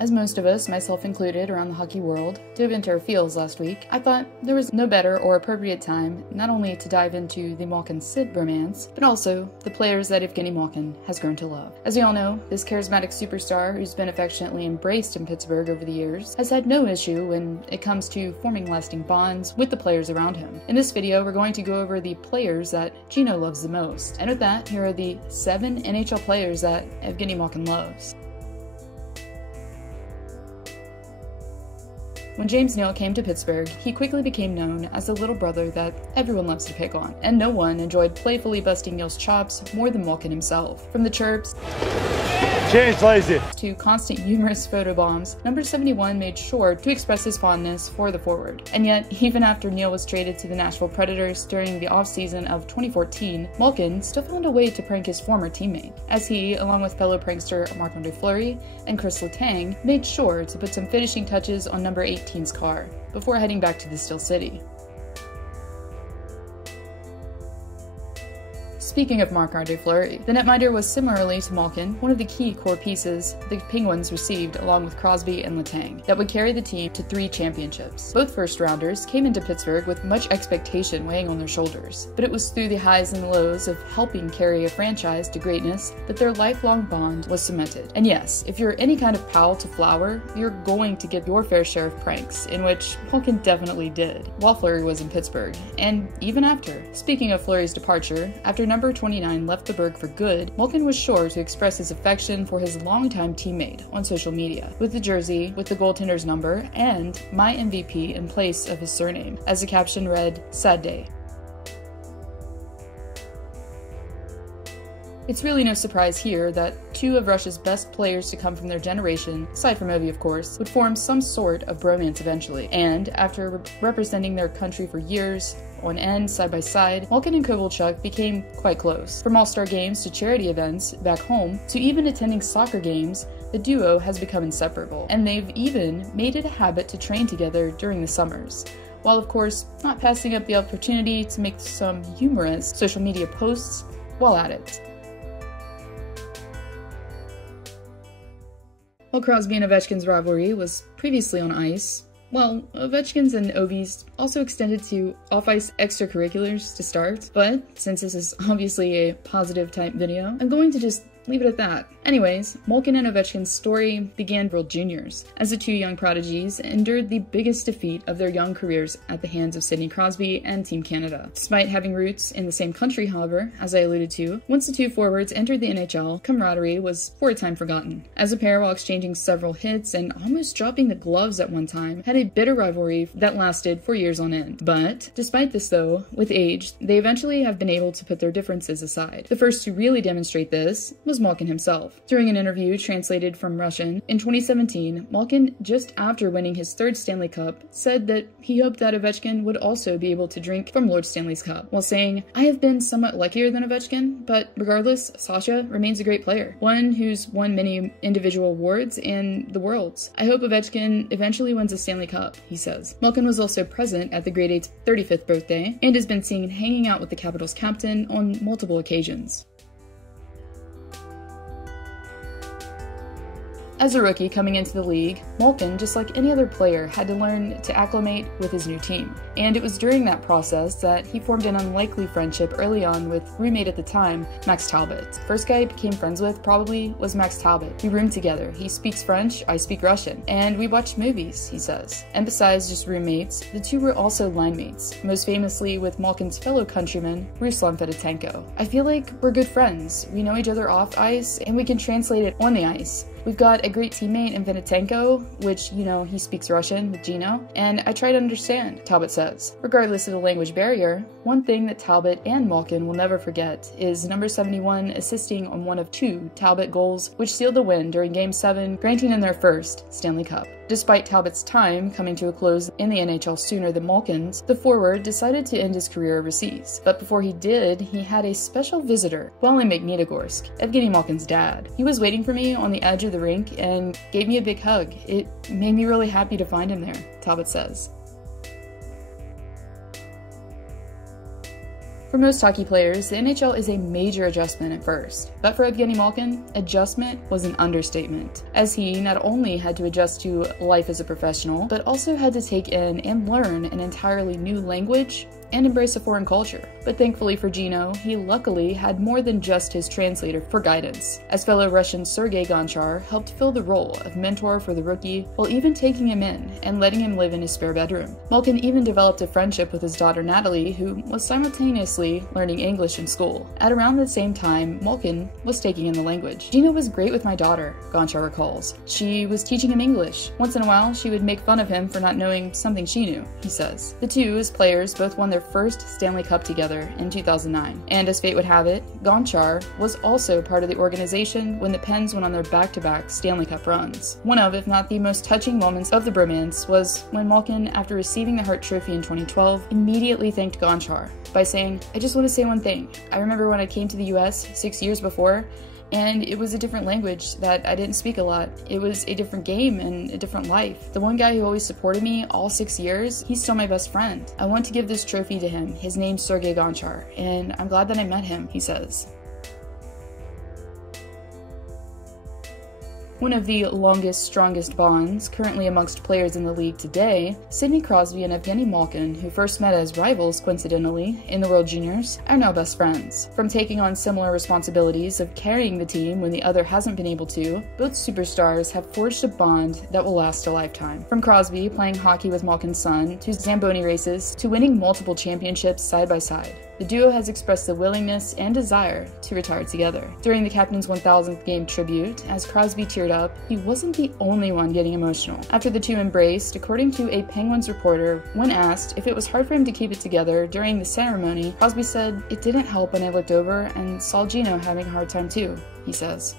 As most of us, myself included, around the hockey world, dove into our fields last week, I thought there was no better or appropriate time not only to dive into the Malkin-Sid bromance, but also the players that Evgeni Malkin has grown to love. As we all know, this charismatic superstar, who's been affectionately embraced in Pittsburgh over the years, has had no issue when it comes to forming lasting bonds with the players around him. In this video, we're going to go over the players that Gino loves the most. And with that, here are the 7 NHL players that Evgeni Malkin loves. When James Neal came to Pittsburgh, he quickly became known as the little brother that everyone loves to pick on, and no one enjoyed playfully busting Neal's chops more than Malkin himself. From the chirps James lazy to constant humorous photobombs, number 71 made sure to express his fondness for the forward. And yet, even after Neal was traded to the Nashville Predators during the offseason of 2014, Malkin still found a way to prank his former teammate, as he, along with fellow prankster Marc-Andre Fleury and Chris Letang, made sure to put some finishing touches on number 18's car before heading back to the Steel City. Speaking of Marc-Andre Fleury, the netminder was similarly to Malkin one of the key core pieces the Penguins received along with Crosby and Letang that would carry the team to 3 championships. Both first-rounders came into Pittsburgh with much expectation weighing on their shoulders, but it was through the highs and lows of helping carry a franchise to greatness that their lifelong bond was cemented. And yes, if you're any kind of pal to Flower, you're going to get your fair share of pranks, in which Malkin definitely did, while Fleury was in Pittsburgh, and even after. Speaking of Fleury's departure, after number 29 left the Berg for good, Malkin was sure to express his affection for his longtime teammate on social media, with the jersey with the goaltender's number and My MVP in place of his surname, as the caption read, "Sad day." It's really no surprise here that 2 of Russia's best players to come from their generation, aside from Ovi of course, would form some sort of bromance eventually, and after representing their country for years on end, side by side, Malkin and Kovalchuk became quite close. From all-star games to charity events back home, to even attending soccer games, the duo has become inseparable, and they've even made it a habit to train together during the summers, while of course not passing up the opportunity to make some humorous social media posts while at it. While Crosby and Ovechkin's rivalry was previously on ice, well, Ovechkin's and Ovi's also extended to off-ice extracurriculars to start, but since this is obviously a positive type video, I'm going to just leave it at that. Anyways, Malkin and Ovechkin's story began World Juniors, as the 2 young prodigies endured the biggest defeat of their young careers at the hands of Sidney Crosby and Team Canada. Despite having roots in the same country, however, as I alluded to, once the 2 forwards entered the NHL, camaraderie was for a time forgotten. As a pair, while exchanging several hits and almost dropping the gloves at one time, had a bitter rivalry that lasted for years on end. But despite this though, with age, they eventually have been able to put their differences aside. The first to really demonstrate this was Malkin himself. During an interview translated from Russian in 2017, Malkin, just after winning his 3rd Stanley Cup, said that he hoped that Ovechkin would also be able to drink from Lord Stanley's cup, while saying, "I have been somewhat luckier than Ovechkin, but regardless, Sasha remains a great player, one who's won many individual awards and the Worlds. I hope Ovechkin eventually wins a Stanley Cup," he says. Malkin was also present at the Grade 8's 35th birthday, and has been seen hanging out with the Capitals captain on multiple occasions. As a rookie coming into the league, Malkin, just like any other player, had to learn to acclimate with his new team. And it was during that process that he formed an unlikely friendship early on with roommate at the time, Max Talbot. First guy he became friends with probably was Max Talbot. We roomed together. He speaks French, I speak Russian, and we watched movies, he says. And besides just roommates, the 2 were also line mates, most famously with Malkin's fellow countryman, Ruslan Fedotenko. "I feel like we're good friends. We know each other off ice, and we can translate it on the ice. We've got a great teammate in Fedotenko, which, you know, he speaks Russian with Gino, and I try to understand," Talbot says. Regardless of the language barrier, one thing that Talbot and Malkin will never forget is number 71 assisting on one of 2 Talbot goals, which sealed the win during Game 7, granting them their 1st Stanley Cup. Despite Talbot's time coming to a close in the NHL sooner than Malkin's, the forward decided to end his career overseas. But before he did, he had a special visitor while in Magnitogorsk, Evgeni Malkin's dad. He was waiting for me on the edge of the rink and gave me a big hug. "It made me really happy to find him there," Talbot says. For most hockey players, the NHL is a major adjustment at first, but for Evgeni Malkin, adjustment was an understatement, as he not only had to adjust to life as a professional, but also had to take in and learn an entirely new language and embrace a foreign culture. But thankfully for Gino, he luckily had more than just his translator for guidance, as fellow Russian Sergei Gonchar helped fill the role of mentor for the rookie while even taking him in and letting him live in his spare bedroom. Malkin even developed a friendship with his daughter Natalie, who was simultaneously learning English in school. At around the same time, Malkin was taking in the language. Gino was great with my daughter, Gonchar recalls. She was teaching him English. Once in a while, she would make fun of him for not knowing something she knew, he says. The two, as players, both won their first Stanley Cup together in 2009. And as fate would have it, Gonchar was also part of the organization when the Pens went on their back-to-back Stanley Cup runs. One of, if not the most touching moments of the bromance was when Malkin, after receiving the Hart Trophy in 2012, immediately thanked Gonchar by saying, "I just want to say one thing. I remember when I came to the US 6 years before, and it was a different language that I didn't speak a lot. It was a different game and a different life. The one guy who always supported me all 6 years, he's still my best friend. I want to give this trophy to him. His name's Sergei Gonchar, and I'm glad that I met him," he says. One of the longest, strongest bonds currently amongst players in the league today, Sidney Crosby and Evgeni Malkin, who first met as rivals coincidentally in the World Juniors, are now best friends. From taking on similar responsibilities of carrying the team when the other hasn't been able to, both superstars have forged a bond that will last a lifetime. From Crosby playing hockey with Malkin's son, to Zamboni races, to winning multiple championships side by side, the duo has expressed the willingness and desire to retire together. During the captain's 1000th game tribute, as Crosby teared up, he wasn't the only one getting emotional. After the two embraced, according to a Penguins reporter, when asked if it was hard for him to keep it together during the ceremony, Crosby said, "It didn't help when I looked over and saw Gino having a hard time too," he says.